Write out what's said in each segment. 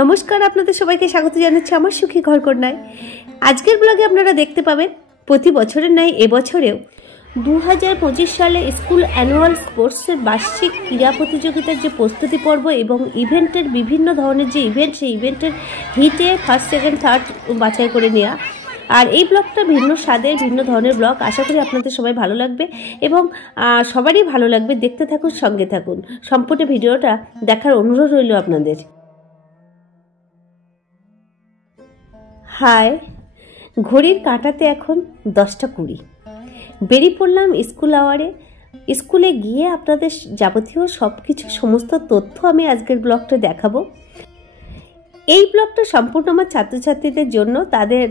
নমস্কার, আপনাদের সবাইকে স্বাগত জানাচ্ছি আমার সুখী ঘরকন্যায়। আজকের ব্লগে আপনারা দেখতে পাবেন প্রতি বছরের ন্যায় এবছরেও 2025 সালে স্কুল অ্যানুয়াল স্পোর্টসের বার্ষিক ক্রীড়া প্রতিযোগিতার যে প্রস্তুতি পর্ব এবং ইভেন্টের বিভিন্ন ধরনের যে ইভেন্ট, সেই ইভেন্টের হিটে ফার্স্ট সেকেন্ড থার্ড বাছাই করে নেওয়া। আর এই ব্লগটা ভিন্ন স্বাদের ভিন্ন ধরনের ব্লগ, আশা করি আপনাদের সবাই ভালো লাগবে এবং সবারই ভালো লাগবে। দেখতে থাকুন, সঙ্গে থাকুন, সম্পূর্ণ ভিডিওটা দেখার অনুরোধ রইল আপনাদের। হাই, ঘড়ির কাঁটাতে এখন 10:20। বেরিয়ে পড়লাম স্কুল আওয়ারে। স্কুলে গিয়ে আপনাদের যাবতীয় সব কিছু সমস্ত তথ্য আমি আজকের ব্লগটা দেখাবো। এই ব্লগটা সম্পূর্ণ আমার ছাত্রছাত্রীদের জন্য।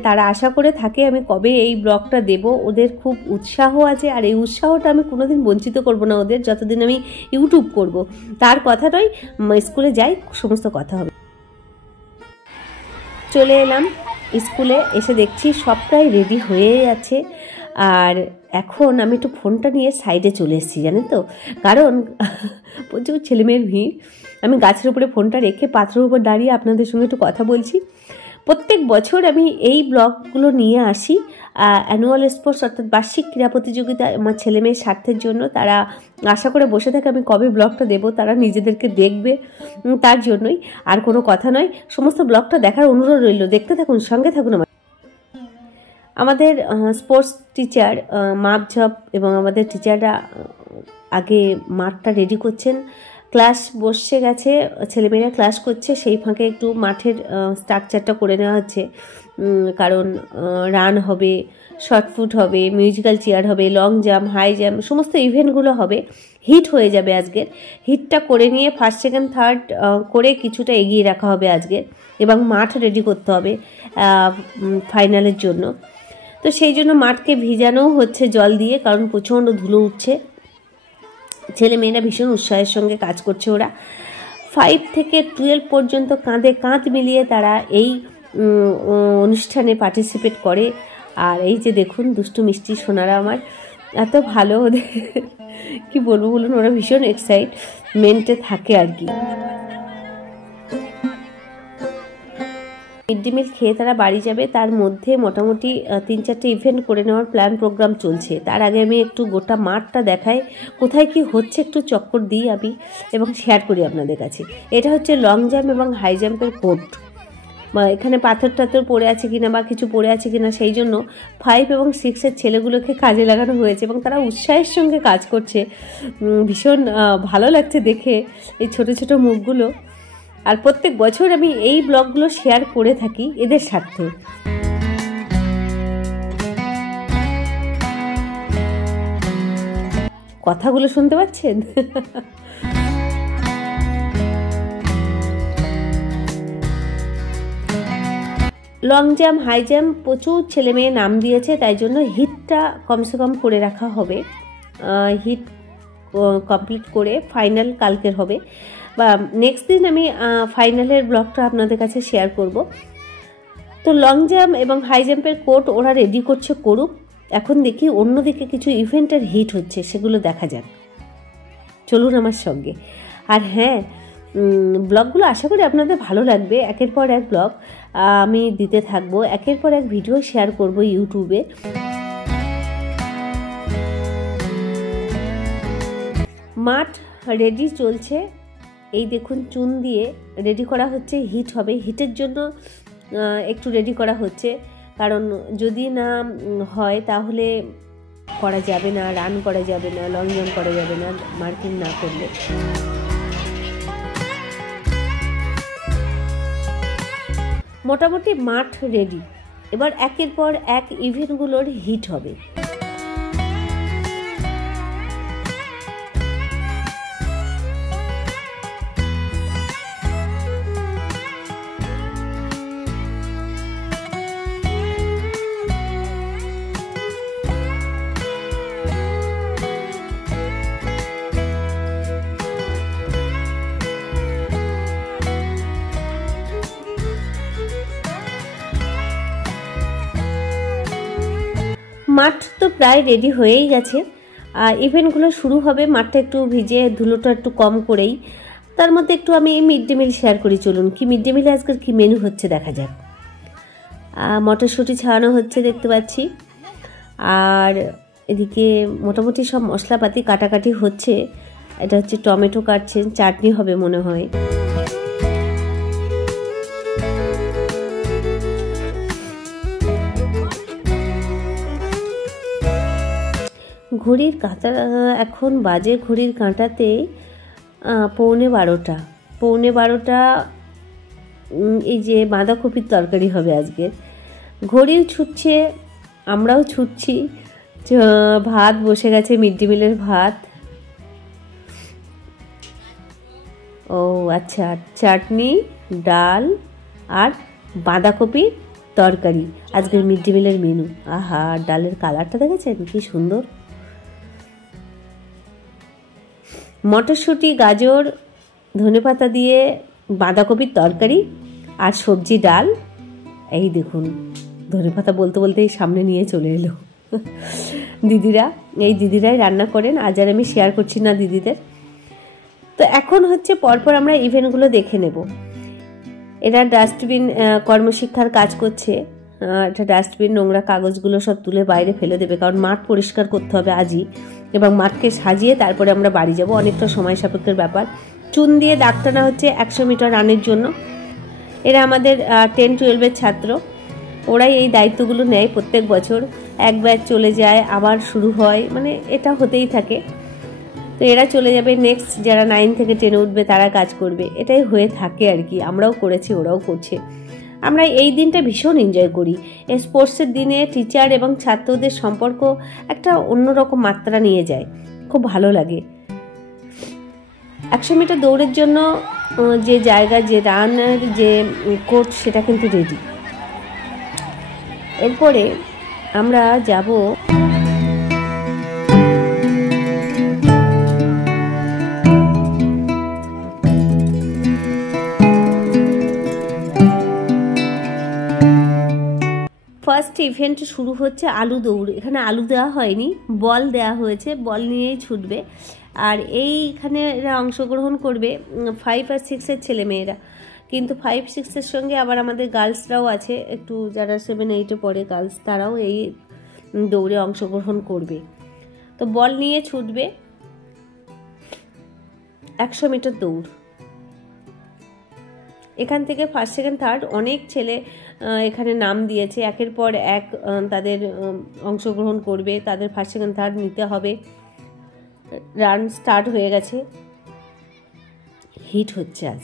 তারা আশা করে থাকে আমি কবে এই ব্লগটা দেব। ওদের খুব উৎসাহ আছে, আর এই উৎসাহটা আমি কোনোদিন বঞ্চিত করব না ওদের, যতদিন আমি ইউটিউব করব। তার কথা নয়, স্কুলে যাই সমস্ত কথা হবে। চলে এলাম স্কুলে, এসে দেখছি সব প্রায় রেডি হয়ে আছে। আর এখন আমি একটু ফোনটা নিয়ে সাইডে চলে এসেছি, জানেন তো, কারণ প্রচুর ছেলেমেয়ের ভিড়। আমি গাছের উপরে ফোনটা রেখে পাথরের উপর দাঁড়িয়ে আপনাদের সঙ্গে একটু কথা বলছি। প্রত্যেক বছর আমি এই ব্লগগুলো নিয়ে আসি অ্যানুয়াল স্পোর্টস অর্থাৎ বার্ষিক ক্রীড়া প্রতিযোগিতা আমার ছেলেমেয়ের স্বার্থের জন্য। তারা আশা করে বসে থাকে আমি কবে ব্লগটা দেবো, তারা নিজেদেরকে দেখবে, তার জন্যই। আর কোনো কথা নয়, সমস্ত ব্লগটা দেখার অনুরোধ রইল। দেখতে থাকুন, সঙ্গে থাকুন। আমাদের স্পোর্টস টিচার মাপঝাপ এবং আমাদের টিচাররা আগে মাঠটা রেডি করছেন। ক্লাস বসে গেছে, ছেলেমেয়েরা ক্লাস করছে, সেই ফাঁকে একটু মাঠের স্ট্রাকচারটা করে নেওয়া হচ্ছে। কারণ রান হবে, শর্টফুট হবে, মিউজিক্যাল চেয়ার হবে, লং জাম্প, হাই জাম্প, সমস্ত ইভেন্টগুলো হবে। হিট হয়ে যাবে আজকের। হিটটা করে নিয়ে ফার্স্ট সেকেন্ড থার্ড করে কিছুটা এগিয়ে রাখা হবে আজকে, এবং মাঠ রেডি করতে হবে ফাইনালের জন্য। তো সেই জন্য মাঠকে ভিজানোও হচ্ছে জল দিয়ে, কারণ প্রচণ্ড ধুলো উঠছে। ছেলেমেয়েরা ভীষণ উৎসাহের সঙ্গে কাজ করছে। ওরা 5 থেকে 12 পর্যন্ত কাঁধে কাঁধ মিলিয়ে তারা এই অনুষ্ঠানে পার্টিসিপেট করে। আর এই যে দেখুন দুষ্টু মিষ্টি সোনারা আমার, এত ভালো ওদের কি বলবো বলুন, ওরা ভীষণ এক্সাইটমেন্টে থাকে আর কি। মিড ডে মিল খেয়ে তারা বাড়ি যাবে, তার মধ্যে মোটামুটি 3-4টে ইভেন্ট করে নেওয়ার প্ল্যান প্রোগ্রাম চলছে। তার আগে আমি একটু গোটা মাঠটা দেখাই, কোথায় কি হচ্ছে একটু চক্কর দিই আমি এবং শেয়ার করি আপনাদের কাছে। এটা হচ্ছে লং জাম্প এবং হাই জাম্পের কোর্ট। এখানে পাথর টাথর পড়ে আছে কিনা বা কিছু পড়ে আছে কিনা, সেই জন্য 5 এবং 6-এর ছেলেগুলোকে কাজে লাগানো হয়েছে এবং তারা উৎসাহের সঙ্গে কাজ করছে। ভীষণ ভালো লাগছে দেখে এই ছোট ছোট মুখগুলো। আর প্রত্যেক বছর আমি এই ব্লগগুলো শেয়ার করে থাকি এদের স্বার্থে। কথাগুলো শুনতে পাচ্ছেন? লং জাম্প, হাই জাম্প প্রচুর ছেলে মেয়ে নাম দিয়েছে, তাই জন্য হিটটা কমসে কম করে রাখা হবে। হিট কমপ্লিট করে ফাইনাল কালকের হবে, বা নেক্সট দিন আমি ফাইনালের ব্লগটা আপনাদের কাছে শেয়ার করব। তো লং জাম্প এবং হাই জাম্পের কোর্ট ওরা রেডি করছে, করুক। এখন দেখি অন্যদিকে কিছু ইভেন্টের হিট হচ্ছে, সেগুলো দেখা যাক। চলুন আমার সঙ্গে। আর হ্যাঁ, ব্লগগুলো আশা করি আপনাদের ভালো লাগবে। একের পর এক ব্লগ আমি দিতে থাকবো, একের পর এক ভিডিও শেয়ার করব ইউটিউবে। মাঠ রেডি চলছে, এই দেখুন চুন দিয়ে রেডি করা হচ্ছে। হিট হবে, হিটের জন্য একটু রেডি করা হচ্ছে, কারণ যদি না হয় তাহলে করা যাবে না, রান করা যাবে না, লং জাম্প করা যাবে না মার্কিং না করলে। মোটামুটি মাঠ রেডি, এবার একের পর এক ইভেন্টগুলোর হিট হবে। মাঠ তো প্রায় রেডি হয়েই গেছে, ইভেন্টগুলো শুরু হবে। মাঠটা একটু ভিজে, ধুলোটা একটু কম করেই। তার মধ্যে একটু আমি মিড ডে মিল শেয়ার করি, চলুন কি মিড ডে মিলে আজকের কী মেনু হচ্ছে দেখা যাক। মটরশুঁটি ছাড়ানো হচ্ছে দেখতে পাচ্ছি, আর এদিকে মোটামুটি সব মশলাপাতি কাটাকাটি হচ্ছে। এটা হচ্ছে টমেটো কাটছেন, চাটনি হবে মনে হয়। ঘড়ির কাঁটা এখন বাজে, ঘড়ির কাঁটাতে 12:15। 12:15 এই যে বাঁধাকপির তরকারি হবে আজকের। ঘড়িও ছুটছে, আমরাও ছুটছি। ভাত বসে গেছে, মিড ডে মিলের ভাত। ও আচ্ছা, চাটনি, ডাল আর বাঁধাকপির তরকারি আজকের মিড ডে মিলের মেনু। আহা, ডালের কালারটা দেখেছেন কি সুন্দর। মটরশুঁটি, গাজর, ধনেপাতা দিয়ে বাঁধাকপির তরকারি আর সবজি ডাল। এই দেখুন, ধনেপাতা বলতে বলতেই সামনে নিয়ে চলে এলো দিদিরা। এই দিদিরাই রান্না করেন, আজ আর আমি শেয়ার করছি না দিদিদের। তো এখন হচ্ছে পরপর আমরা ইভেন্টগুলো দেখে নেব। এরা ডাস্টবিন কর্মশিক্ষার কাজ করছে। এটা ডাস্টবিন, নোংরা কাগজগুলো সব তুলে বাইরে ফেলে দেবে, কারণ মাঠ পরিষ্কার করতে হবে আজই, এবং মাঠকে সাজিয়ে তারপরে আমরা বাড়ি যাব। অনেকটা সময় সাপেক্ষের ব্যাপার। চুন দিয়ে দাগ টানা হচ্ছে 100 মিটার রানের জন্য। এরা আমাদের 10-12-এর ছাত্র। ওরাই এই দায়িত্বগুলো নেয় প্রত্যেক বছর। এক ব্যাচ চলে যায়, আবার শুরু হয়, মানে এটা হতেই থাকে। তো এরা চলে যাবে, নেক্সট যারা 9 থেকে 10 উঠবে তারা কাজ করবে। এটাই হয়ে থাকে আর কি। আমরাও করেছি, ওরাও করছে। আমরা এই দিনটা ভীষণ এনজয় করি। এই স্পোর্টসের দিনে টিচার এবং ছাত্রদের সম্পর্ক একটা অন্যরকম মাত্রা নিয়ে যায়, খুব ভালো লাগে। 100 মিটার দৌড়ের জন্য যে জায়গা, যে রানের যে কোর্ট, সেটা কিন্তু রেডি। এরপরে আমরা যাব ফার্স্ট ইভেন্ট শুরু হচ্ছে আলু দৌড়। এখানে আলু দেওয়া হয়নি, বল দেওয়া হয়েছে, বল নিয়েই ছুটবে। আর এইখানে এরা অংশগ্রহণ করবে 5 আর 6-এর ছেলেমেয়েরা, কিন্তু 5-6-এর সঙ্গে আবার আমাদের গার্লসরাও আছে, একটু যারা 7-8-এ পড়ে গার্লস, তারাও এই দৌড়ে অংশগ্রহণ করবে। তো বল নিয়ে ছুটবে 100 মিটার দৌড়। এখান থেকে ফার্স্ট, সেকেন্ড, থার্ড অনেক ছেলে এখানে নাম দিয়েছে। একের পর এক তাদের অংশগ্রহণ করবে, তাদের ফার্স্ট, সেকেন্ড, থার্ড নিতে হবে। রান স্টার্ট হয়ে গেছে, হিট হচ্ছে আজ।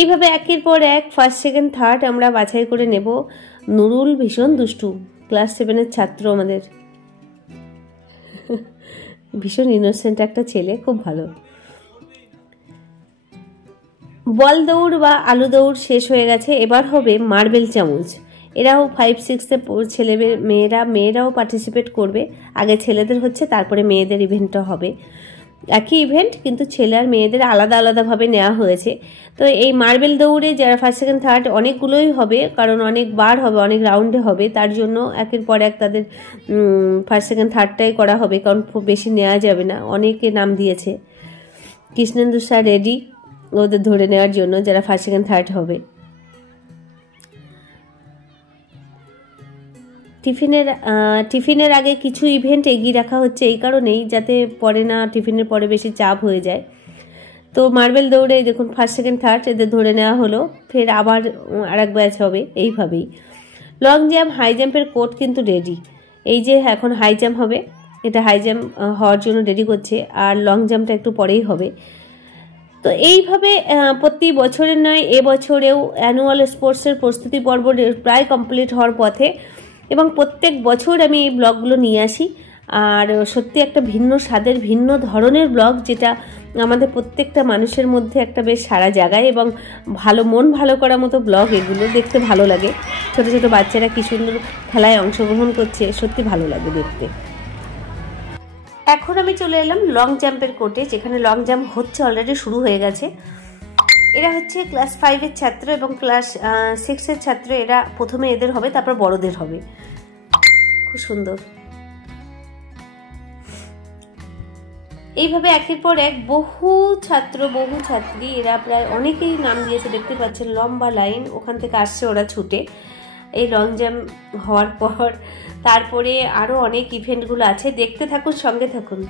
এইভাবে একের পর এক ফার্স্ট, সেকেন্ড, থার্ড আমরা বাছাই করে নেব। নুরুল ভীষণ দুষ্টু, ক্লাস 7-এর ছাত্র আমাদের, ভীষণ ইনোসেন্ট একটা ছেলে, খুব ভালো। বল দৌড় বা আলু দৌড় শেষ হয়ে গেছে। এবার হবে মার্বেল চামচ। এরাও 5-6-এ ছেলে মেয়েরাও পার্টিসিপেট করবে। আগে ছেলেদের হচ্ছে, তারপরে মেয়েদের ইভেন্টটা হবে। একই ইভেন্ট, কিন্তু ছেলে আর মেয়েদের আলাদা আলাদাভাবে নেওয়া হয়েছে। তো এই মার্বেল দৌড়ে যারা ফার্স্ট, সেকেন্ড, থার্ড অনেকগুলোই হবে, কারণ অনেক বার হবে, অনেক রাউন্ডে হবে। তার জন্য একের পর এক তাদের ফার্স্ট, সেকেন্ড, থার্ডটাই করা হবে, কারণ খুব বেশি নেওয়া যাবে না। অনেকে নাম দিয়েছে। কৃষ্ণেন্দু স্যার রেডি ওদের ধরে নেওয়ার জন্য, যারা ফার্স্ট, সেকেন্ড, থার্ড হবে। টিফিনের আগে কিছু ইভেন্ট এগিয়ে রাখা হচ্ছে এই কারণেই, যাতে পরে না টিফিনের পরে বেশি চাপ হয়ে যায়। তো মার্বেল দৌড়ে দেখুন ফার্স্ট, সেকেন্ড, থার্ড এদের ধরে নেওয়া হলো, ফের আবার আরেক ব্যাচ হবে এইভাবেই। লং জাম্প, হাই জাম্পের কোর্ট কিন্তু রেডি। এই যে এখন হাই জাম্প হবে, এটা হাই জাম্প হওয়ার জন্য রেডি করছে, আর লং জাম্পটা একটু পরেই হবে। তো এইভাবে প্রতি বছরের নয়, এবছরেও অ্যানুয়াল স্পোর্টসের প্রস্তুতি পর্ব প্রায় কমপ্লিট হওয়ার পথে, এবং প্রত্যেক বছর আমি এই ব্লগগুলো নিয়ে আসি। আর সত্যি একটা ভিন্ন স্বাদের, ভিন্ন ধরনের ব্লগ, যেটা আমাদের প্রত্যেকটা মানুষের মধ্যে একটা বেশ সারা জায়গায়, এবং ভালো মন ভালো করার মতো ব্লগ। এগুলো দেখতে ভালো লাগে। ছোট ছোট বাচ্চারা কি সুন্দর খেলায় অংশগ্রহণ করছে, সত্যি ভালো লাগে দেখতে। এখন আমি চলে এলাম লং জাম্পের কোর্টে, যেখানে লং জাম্প হচ্ছে, অলরেডি শুরু হয়ে গেছে। এরা হচ্ছে ক্লাস 5-এর ছাত্র এবং ক্লাস 6-এর ছাত্র। এরা প্রথমে এদের হবে, তারপর বড়দের হবে। খুব সুন্দর। এইভাবে একের পর এক বহু ছাত্র বহু ছাত্রী, এরা প্রায় অনেকেই নাম দিয়েছে, দেখতে পাচ্ছেন লম্বা লাইন, ওখান থেকে আসছে ওরা ছুটে। এই লং জাম্প হওয়ার পর তারপরে আরও অনেক ইভেন্টগুলো আছে, দেখতে থাকুন, সঙ্গে থাকুন।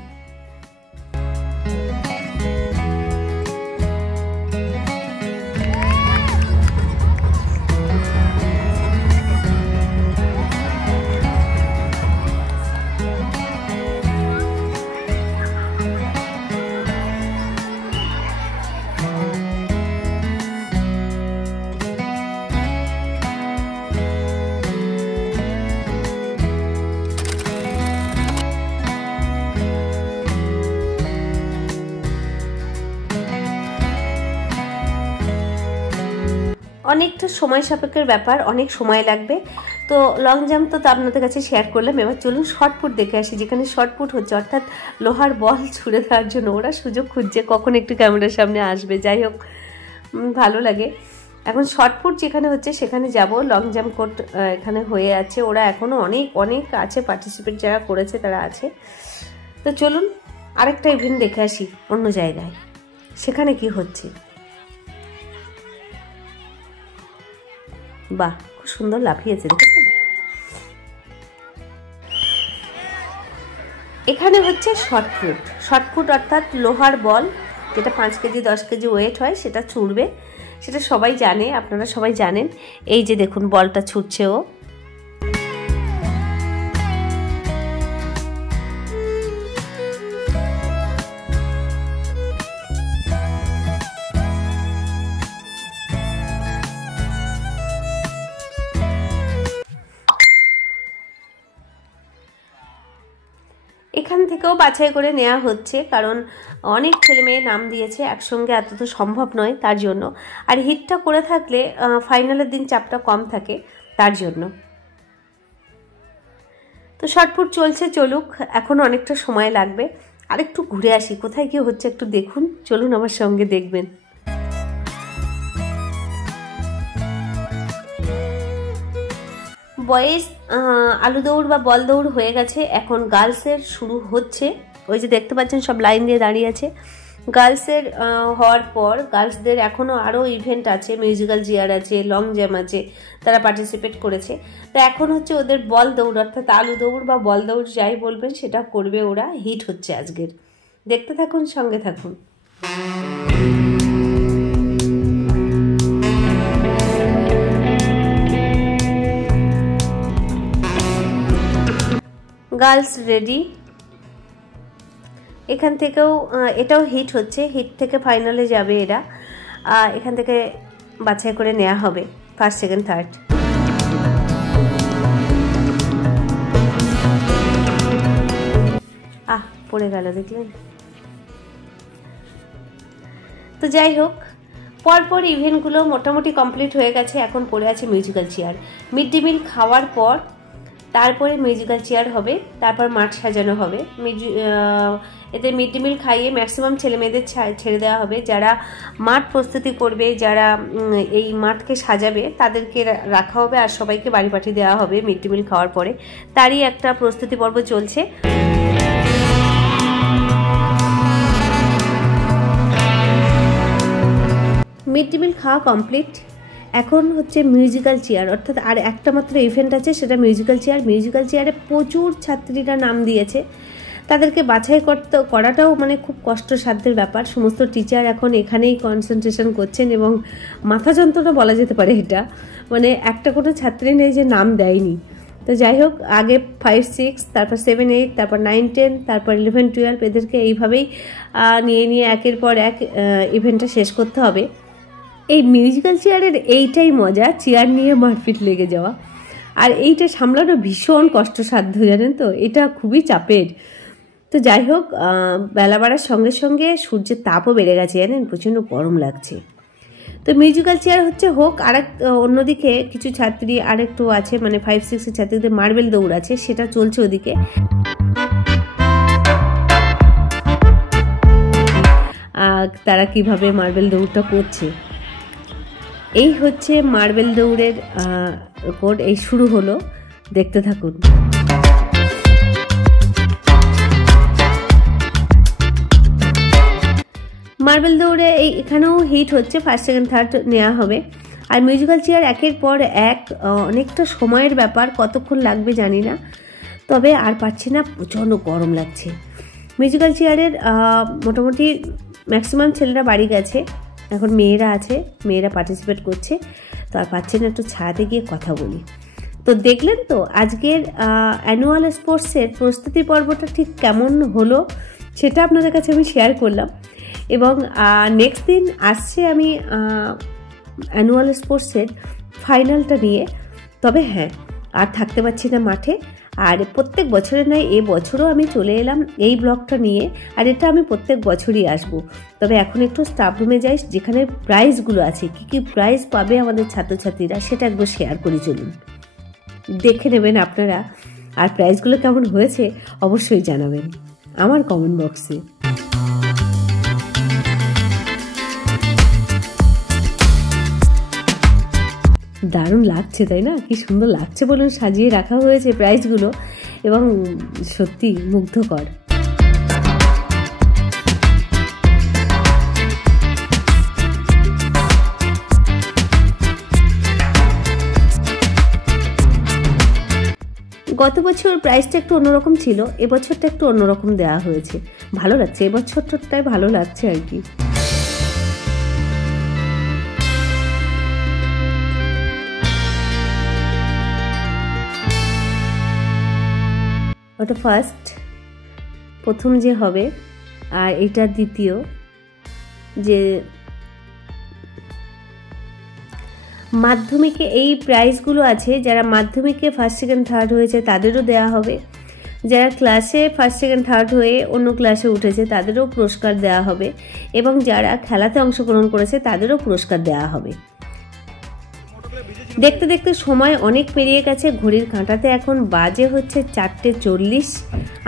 অনেকটা সময় সাপেক্ষের ব্যাপার, অনেক সময় লাগবে। তো লং জাম্প তো আপনাদের কাছে শেয়ার করলাম। এবার চলুন শর্টপুট দেখে আসি, যেখানে শর্টপুট হচ্ছে, অর্থাৎ লোহার বল ছুঁড়ে দেওয়ার জন্য ওরা সুযোগ খুঁজছে কখন একটু ক্যামেরার সামনে আসবে। যাই হোক, ভালো লাগে। এখন শর্টপুট যেখানে হচ্ছে সেখানে যাব। লং জাম্প কোর্ট এখানে হয়ে আছে, ওরা এখনও অনেক অনেক আছে, পার্টিসিপেট যারা করেছে তারা আছে। তো চলুন আরেকটা ইভেন্ট দেখে আসি অন্য জায়গায়, সেখানে কি হচ্ছে। বাহ, খুব সুন্দর লাফিয়েছে, দেখেছেন? এখানে হচ্ছে শর্টপুট। শর্টপুট অর্থাৎ লোহার বল, যেটা 5 কেজি 10 কেজি ওয়েট হয়, সেটা ছুঁড়বে। সেটা সবাই জানে, আপনারা সবাই জানেন। এই যে দেখুন বলটা ছুটছে ও। এখান থেকেও বাছাই করে নেওয়া হচ্ছে, কারণ অনেক ছেলে মেয়ে নাম দিয়েছে, একসঙ্গে এত তো সম্ভব নয়, তার জন্য। আর হিটটা করে থাকলে ফাইনালের দিন চাপটা কম থাকে, তার জন্য। তো শর্টপুট চলছে, চলুক, এখনও অনেকটা সময় লাগবে। আরেকটু ঘুরে আসি, কোথায় কি হচ্ছে একটু দেখুন, চলুন আমার সঙ্গে দেখবেন। বয়েজ আলু দৌড় বা বল দৌড় হয়ে গেছে, এখন গার্লসের শুরু হচ্ছে। ওই যে দেখতে পাচ্ছেন সব লাইন দিয়ে দাঁড়িয়ে আছে। গার্লসের হওয়ার পর গার্লসদের এখনও আরও ইভেন্ট আছে, মিউজিক্যাল চেয়ার আছে, লং জাম্প আছে, তারা পার্টিসিপেট করেছে। তো এখন হচ্ছে ওদের বল দৌড়, অর্থাৎ আলু দৌড় বা বল দৌড় যাই বলবেন সেটা করবে ওরা। হিট হচ্ছে আজকের, দেখতে থাকুন, সঙ্গে থাকুন। Girls ready. এখান থেকেও এটাও হিট হচ্ছে, হিট থেকে ফাইনালে যাবে এরা। এখান থেকে বাছাই করে নেওয়া হবে ফার্স্ট, সেকেন্ড, থার্ড। পড়ে গেল, দেখলেন? তো যাই হোক, পরপর ইভেন্টগুলো মোটামুটি কমপ্লিট হয়ে গেছে। এখন পড়ে আছে musical chair. Mid day meal খাওয়ার পর তারপরে মিউজিক্যাল চেয়ার হবে, তারপর মাঠ সাজানো হবে। এতে মিড ডে মিল খাইয়ে ম্যাক্সিমাম ছেলে মেয়েদের ছেড়ে দেওয়া হবে। যারা মাঠ প্রস্তুতি করবে, যারা এই মাঠকে সাজাবে, তাদেরকে রাখা হবে, আর সবাইকে বাড়ি পাঠিয়ে দেওয়া হবে মিড ডে মিল খাওয়ার পরে। তারই একটা প্রস্তুতি পর্ব চলছে। মিড ডে মিল খাওয়া কমপ্লিট। এখন হচ্ছে মিউজিক্যাল চেয়ার, অর্থাৎ আর একটা মাত্র ইভেন্ট আছে, সেটা মিউজিক্যাল চেয়ার। মিউজিক্যাল চেয়ারে প্রচুর ছাত্রীরা নাম দিয়েছে, তাদেরকে বাছাই করাটাও মানে খুব কষ্টসাধ্যের ব্যাপার। সমস্ত টিচার এখন এখানেই কনসেন্ট্রেশন করছেন এবং মাথা যন্ত্রণা বলা যেতে পারে এটা। মানে একটা কোনো ছাত্রী নেই যে নাম দেয়নি। তো যাই হোক, আগে 5, 6, তারপর 7, 8, তারপর 9, 10, তারপর 11, 12, এদেরকে এইভাবেই নিয়ে একের পর এক ইভেন্টটা শেষ করতে হবে। এই মিউজিক্যাল চেয়ারের এইটাই মজা, চেয়ার নিয়ে মারপিট লেগে যাওয়া। আর এইটা সামলানো ভীষণ কষ্টসাধ্য, জানেন তো, এটা খুবই চাপের। তো যাই হোক, বেলা বাড়ার সঙ্গে সঙ্গে সূর্যের তাপও বেড়ে গেছে, জানেন, প্রচণ্ড গরম লাগছে। তো মিউজিক্যাল চেয়ার হচ্ছে হোক। অন্যদিকে কিছু ছাত্রী আরেকটু আছে, মানে 5, 6 ছাত্রীদের মার্বেল দৌড় আছে, সেটা চলছে ওদিকে। তারা কিভাবে মার্বেল দৌড়টা করছে। এই হচ্ছে মার্বেল দৌড়ের রেকর্ড, এই শুরু হলো, দেখতে থাকুন। মার্বেল দৌড়ে এখানেও হিট হচ্ছে, ফার্স্ট সেকেন্ড থার্ড নেওয়া হবে। আর মিউজিক্যাল চেয়ার একের পর এক, অনেকটা সময়ের ব্যাপার, কতক্ষণ লাগবে জানি না, তবে আর পাচ্ছি না, প্রচণ্ড গরম লাগছে। মিউজিক্যাল চেয়ারের মোটামুটি ম্যাক্সিমাম ছেলেরা বাড়ি গেছে, এখন মেয়েরা আছে, মেয়েরা পার্টিসিপেট করছে, তো আর পাচ্ছি না, একটু ছাড়াতে গিয়ে কথা বলি। তো দেখলেন তো আজকের অ্যানুয়াল স্পোর্টসের প্রস্তুতি পর্বটা ঠিক কেমন হলো সেটা আপনাদের কাছে আমি শেয়ার করলাম। এবং নেক্সট দিন আসছে আমি অ্যানুয়াল স্পোর্টসের ফাইনালটা নিয়ে। তবে হ্যাঁ, আর থাকতে পারছি না মাঠে, আর প্রত্যেক বছরের নয় এ বছরও আমি চলে এলাম এই ব্লগটা নিয়ে, আর এটা আমি প্রত্যেক বছরই আসব। তবে এখন একটু স্টাফ রুমে যাই, যেখানে প্রাইজগুলো আছে, কী কী প্রাইজ পাবে আমাদের ছাত্রছাত্রীরা সেটা একবার শেয়ার করে চলুন, দেখে নেবেন আপনারা। আর প্রাইজগুলো কেমন হয়েছে অবশ্যই জানাবেন আমার কমেন্ট বক্সে। দারুণ লাগছে তাই না? কি সুন্দর লাগছে বলুন, সাজিয়ে রাখা হয়েছে প্রাইজগুলো, এবং সত্যি মুগ্ধকর। গত বছর প্রাইসটা একটু অন্যরকম ছিল, এবছরটা একটু অন্যরকম দেওয়া হয়েছে, ভালো লাগছে, এবছরটাই ভালো লাগছে আর কি। ওটা প্রথম যে হবে, আর এটা দ্বিতীয়। যে মাধ্যমিকে এই প্রাইজগুলো আছে, যারা মাধ্যমিকে ফার্স্ট সেকেন্ড থার্ড হয়েছে তাদেরও দেওয়া হবে, যারা ক্লাসে ফার্স্ট সেকেন্ড থার্ড হয়ে অন্য ক্লাসে উঠেছে তাদেরও পুরস্কার দেওয়া হবে, এবং যারা খেলাতে অংশগ্রহণ করেছে তাদেরও পুরস্কার দেওয়া হবে। দেখতে দেখতে সময় অনেক পেরিয়ে গেছে, ঘড়ির কাঁটাতে এখন বাজে হচ্ছে 4:40।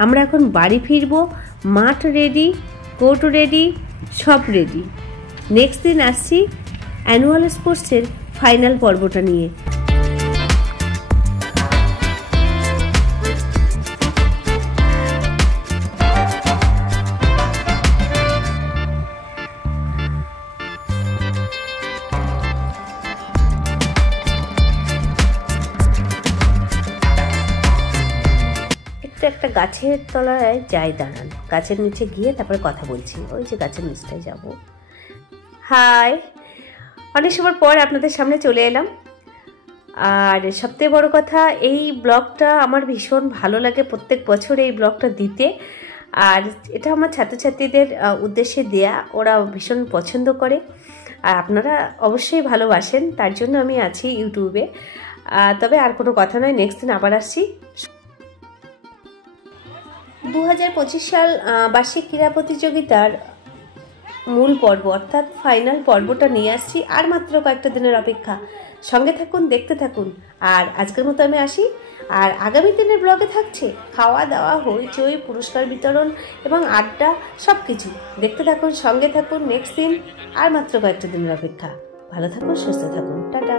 আমরা এখন বাড়ি ফিরবো, মাঠ রেডি, কোর্ট রেডি, সব রেডি। নেক্সট দিন আসছি অ্যানুয়াল স্পোর্টসের ফাইনাল পর্বটা নিয়ে। একটা গাছের তলায় যাই দাঁড়ান, গাছের নিচে গিয়ে তারপরে কথা বলছি, ওই যে গাছের নিচটায় যাব। হাই, অনেক সময় পর আপনাদের সামনে চলে এলাম। আর সবথেকে বড় কথা, এই ব্লগটা আমার ভীষণ ভালো লাগে প্রত্যেক বছর এই ব্লগটা দিতে, আর এটা আমার ছাত্রছাত্রীদের উদ্দেশ্যে দেয়া, ওরা ভীষণ পছন্দ করে, আর আপনারা অবশ্যই ভালোবাসেন, তার জন্য আমি আছি ইউটিউবে। তবে আর কোনো কথা নয়, নেক্সট দিন আবার আসছি। 2025 সাল বার্ষিক ক্রীড়া প্রতিযোগিতার মূল পর্ব অর্থাৎ ফাইনাল পর্বটা নিয়ে আসছি, আর মাত্র কয়েকটা দিনের অপেক্ষা। সঙ্গে থাকুন, দেখতে থাকুন। আর আজকের মতো আমি আসি, আর আগামী দিনের ব্লগে থাকছে খাওয়া দাওয়া, হইচই, পুরস্কার বিতরণ এবং আড্ডা, সব কিছু দেখতে থাকুন, সঙ্গে থাকুন। নেক্সট দিন আর মাত্র কয়েকটা দিনের অপেক্ষা। ভালো থাকুন, সুস্থ থাকুন, টাটা।